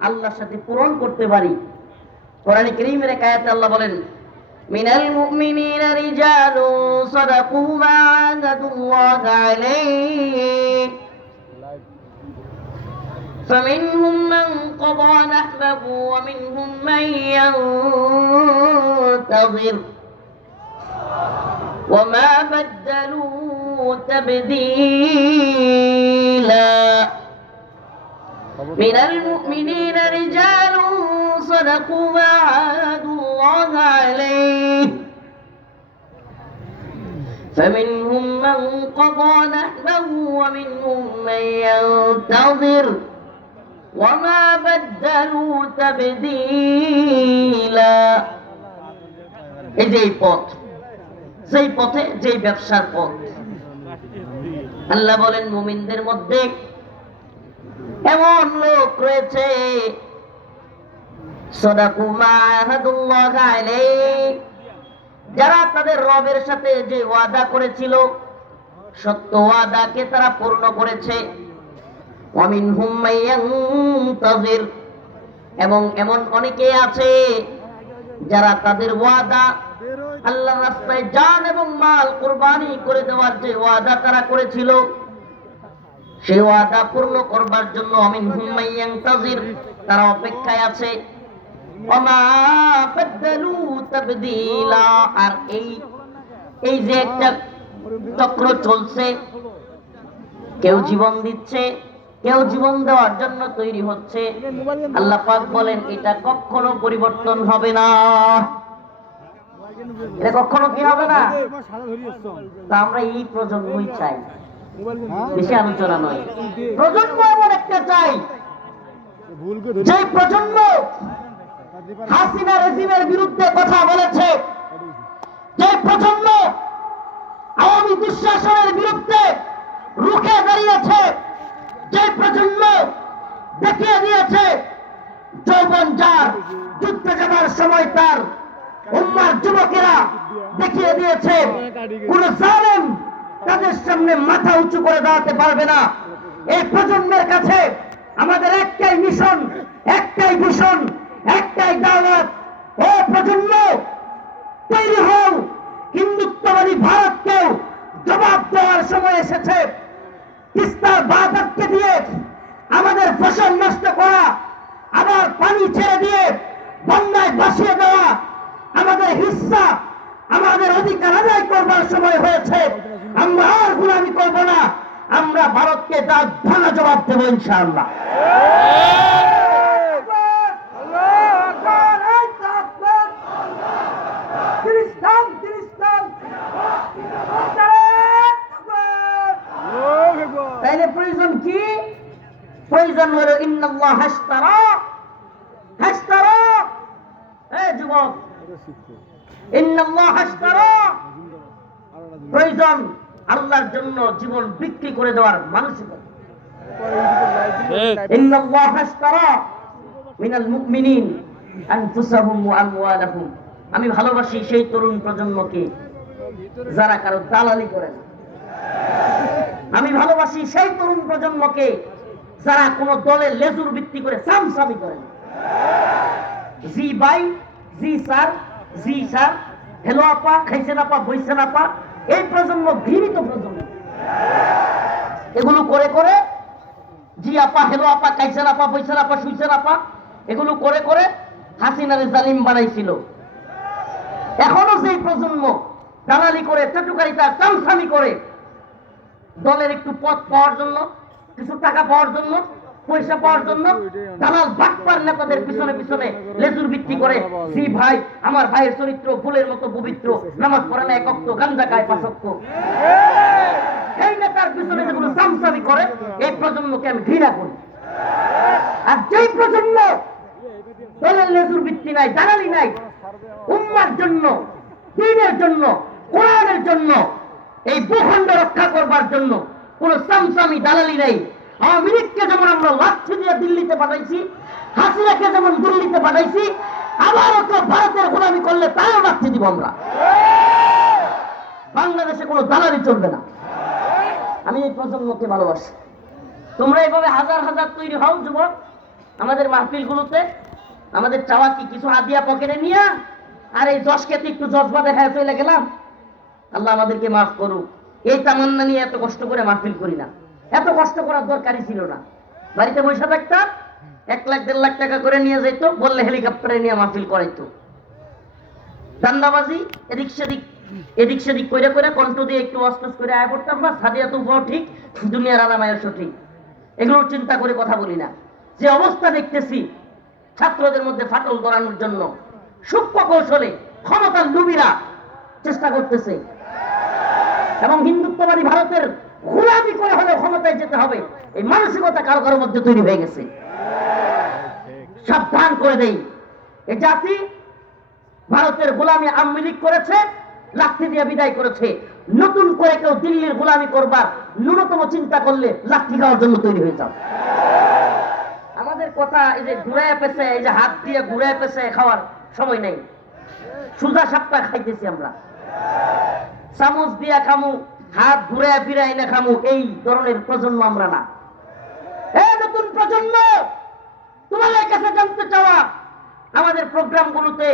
আল্লাহর সাথে পূরণ করতে পারি কোরআনে কারীমের এক আয়াতে আল্লাহ বলেন মিনাল মুমিনিনা রিজালু সাদাকু মা আহাদুল্লাহ আলাইহি فمنهم من قضى نحبه ومنهم من ينتظر وما بدلوا تبديلا من المؤمنين رجال صدقوا ما عاهدوا الله عليه فمنهم من قضى نحبه ومنهم من ينتظر وما بدلوا تبديلا এই যে এই পথ সেই পথে যে ব্যবসার পথ আল্লাহ বলেন মুমিনদের মধ্যে এমন লোক রয়েছে। যারা তাদের রবের সাথে যে ওয়াদা করেছিল, সত্য ওয়াদাকে তারা পূর্ণ করেছে। এবং এমন অনেকে আছে, যারা তাদের ওয়াদা আল্লাহ রাস্তায় জান এবং মাল কোরবানি করে দেওয়ার যে ওয়াদা তারা করেছিল সেই ওয়াদা পূর্ণ করবার জন্য অমিনহুম মাইয়ান্তাজির, তারা অপেক্ষায় আছে। আর এই এই যে একটা চক্র চলছে, কেউ জীবন দিচ্ছে, কেউ জীবন দেওয়ার জন্য তৈরি হচ্ছে। আল্লাহ পাক বলেন, এটা কখনো পরিবর্তন হবে না। এটা কখনো কি হবে না? তা আমরা এই প্রজন্মই চাই। যে প্রজন্ম হাসিনা রেজিমের বিরুদ্ধে কথা বলেছে যে প্রজন্ম আওয়ামী দুঃশাসনের বিরুদ্ধে রুখে দাঁড়িয়েছে যে প্রজন্ম দেখিয়ে দিয়েছে, যৌবন যার, যুদ্ধে যাবার সময় তার, উম্মার যুবকেরা দেখিয়ে দিয়েছে, কোন তাদের সামনে মাথা উঁচু করে দাঁড়াতে পারবে না। এই প্রজন্মের কাছে আমাদের একটাই মিশন একটাই ভীষণ, একটাই দাওয়াত ও প্রজন্ম, তৈরি হও। হিন্দুত্ববাদী ভারতকেও জবাব দেওয়ার সময় এসেছে। তিস্তার বাঁধ দিয়ে আমাদের ফসল নষ্ট করা, আবার পানি ছেড়ে দিয়ে বন্যায় ভাসিয়ে দেওয়া, আমাদের হিস্সা আমাদের অধিকার আদায় করবার সময় হয়েছে। আমরা আর গুলামি করব না। আমরা ভারতকে তার ভাঙা জবাব দেবো ইনশাআল্লাহ। তাইলে প্রয়োজন কি? প্রয়োজন হলো ইন্নাল্লাহ হাসতারা। হাসতারা। এ যুবক। ইন্নাল্লাহ হাসতারা। প্রয়োজন আল্লাহর জন্য জীবন বিক্রি করে দেওয়ার মানসিকতা। আমি ভালোবাসি সেই তরুণ প্রজন্মকে যারা কারও দালালি করে না। আমি ভালোবাসি সেই তরুণ প্রজন্মকে যারা কোন দলের লেজুর ভিত্তি করে সামসামি করে না। জি বাই জি স্যার জি স্যার হেলো আপা খাইছেন আপা বইছেন আপা এই প্রজন্ম ঘৃণিত প্রজন্ম। এগুলো করে করে জি আপা হেলো আপা খাইছেন আপা, বইছেন আপা, শুইছেন আপা, এগুলো করে করে হাসিনারে জালিম বানাইছিল। এখনও সেই প্রজন্ম দালালি করে চটুকারিতা চামসামি করে, দলের একটু পদ পাওয়ার জন্য, কিছু টাকা পাওয়ার জন্য পয়সা পাওয়ার জন্য দালাল বাটপার নেতাদের পিছনে পিছনে। লেজুর ভিত্তি করে জি ভাই আমার ভাইয়ের চরিত্র ফুলের মতো পবিত্র। নামাজ পড়ে না একক্ত গান্দা গায়ে পাশক্ত এই নেতার পিছনে যেগুলো সামসামি করে এই প্রজন্মকে আমি ঘৃণা করি। আর যেই প্রজন্ম দলের লেজুর ভিত্তি নাই দালালি নাই উম্মার জন্য দিনের জন্য কোরআনের জন্য এই ভূখণ্ড রক্ষা করবার জন্য কোন সামসামি দালালি নেই। আওয়ামী লীগকে যেমন আমরা লাচ্ছি দিয়ে দিল্লিতে পাঠাইছি, হাসিনাকে যেমন দিল্লিতে পাঠাইছি আবারও তো ভারতের গোলামি করলে তারও লাচ্ছি দিব আমরা। বাংলাদেশে কোনো দালালি চলবে না। আমি এই প্রজন্মকে ভালোবাসি। তোমরা এইভাবে হাজার হাজার তৈরি হও, যুবক, আমাদের মাহফিলগুলোতে। আমাদের চাওয়া কি? কিছু হাদিয়া পকেটে নিয়ে? আর এই যশকে একটু জজবা দেখায় চলে গেলাম। আল্লাহ আমাদেরকে মাফ করুক। এই তামান্না নিয়ে এত কষ্ট করে মাহফিল করি না। এত কষ্ট করার দরকারই ছিল না। বাড়িতে বসে থাকতাম, এক লাখ, দেড় লাখ টাকা করে নিয়ে যাইতো, বললে হেলিকপ্টারে নিয়ে মাহফিল করাইতো। দান্দাবাজি, এদিক সেদিক এদিক সেদিক কইরা কইরা কণ্ঠ দিয়ে একটু অস্পষ্ট করে আয় পড়তাম বা সাদিয়া তো ঠিক, দুনিয়ার আরামায়ের ঠিক। এগুলোর চিন্তা করে কথা বলি না। যে অবস্থা দেখতেছি, ছাত্রদের মধ্যে ফাটল ধরানোর জন্য, সূক্ষ্ম কৌশলে ক্ষমতার লুবিরা চেষ্টা করতেছে। এবং হিন্দুত্ববাদী ভারতের গোলামি করে হলে ক্ষমতায় যেতে হবে। এই মানসিকতা কারও কারোর মধ্যে তৈরি হয়ে গেছে। সাবধান করে দেই। এ জাতি ভারতের গোলামি আওয়ামী লীগ করেছে, লাঠি দিয়ে বিদায় করেছে। নতুন করে কেউ দিল্লির গোলামি করবার ন্যূনতম চিন্তা করলে লাঠি খাওয়ার জন্য তৈরি হয়ে যাও। আমাদের কথা এই যে ঘুরায় পেছে, এই যে হাত দিয়ে ঘুরায় পেছে খাওয়ার সময় নেই। সুজা সাপটা খাইতেছি আমরা। চামচ দিয়া খামু হাত ঘুরায় ফিরাই না খামু, এই ধরনের প্রজন্ম আমরা না। হ্যাঁ নতুন প্রজন্ম, তোমাদের কাছে জানতে চাওয়া আমাদের প্রোগ্রামগুলোতে